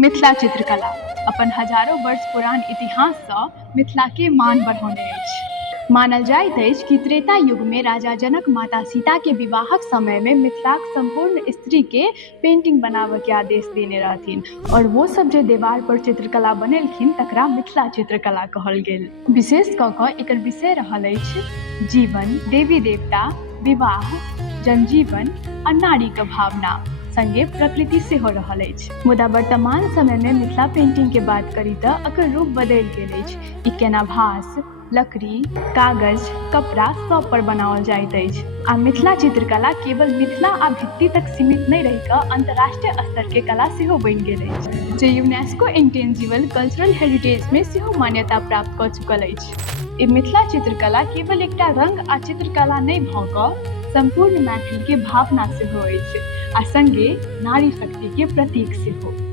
मिथिला चित्रकला अपन हजारों वर्ष पुरान इतिहास सँ मिथिला के मान बढ़ौने अछि। मानल जाइत अछि कि त्रेता युग में राजा जनक माता सीता के विवाहक समय में मिथिलाक संपूर्ण स्त्री के पेंटिंग बनाबे के आदेश देने रहथिन और वो सब जे दीवार पर चित्रकला बनेलखिन तकरा मिथिला चित्रकला कहल गेल। विशेष क के एकर विषय रहल अछि जीवन, देवी देवता, विवाह, जनजीवन आ नारी के भावना संगे प्रकृति से हो रहल अछि। मुदा वर्तमान समय में मिथिला पेंटिंग के बात करी त एकर रूप बदल गेल अछि। ई कैनवास, लकड़ी, कागज, कपड़ा सब पर बनाओल जाइत अछि आ मिथिला चित्रकला केवल मिथिला आ भित्ति तक सीमित नहीं रहि कऽ अंतर्राष्ट्रीय स्तर के कला सेहो बनि गेल अछि, जे यूनेस्को इंटेंजिबल कल्चरल हेरिटेज में सेहो मान्यता प्राप्त कऽ चुकल अछि। ई मिथिला चित्रकला केवल एकटा रंग आ चित्रकला नहीं भऽ कऽ संपूर्ण मैथिल के भावना सेहो अछि आ संगे नारी शक्ति के प्रतीक सेहो।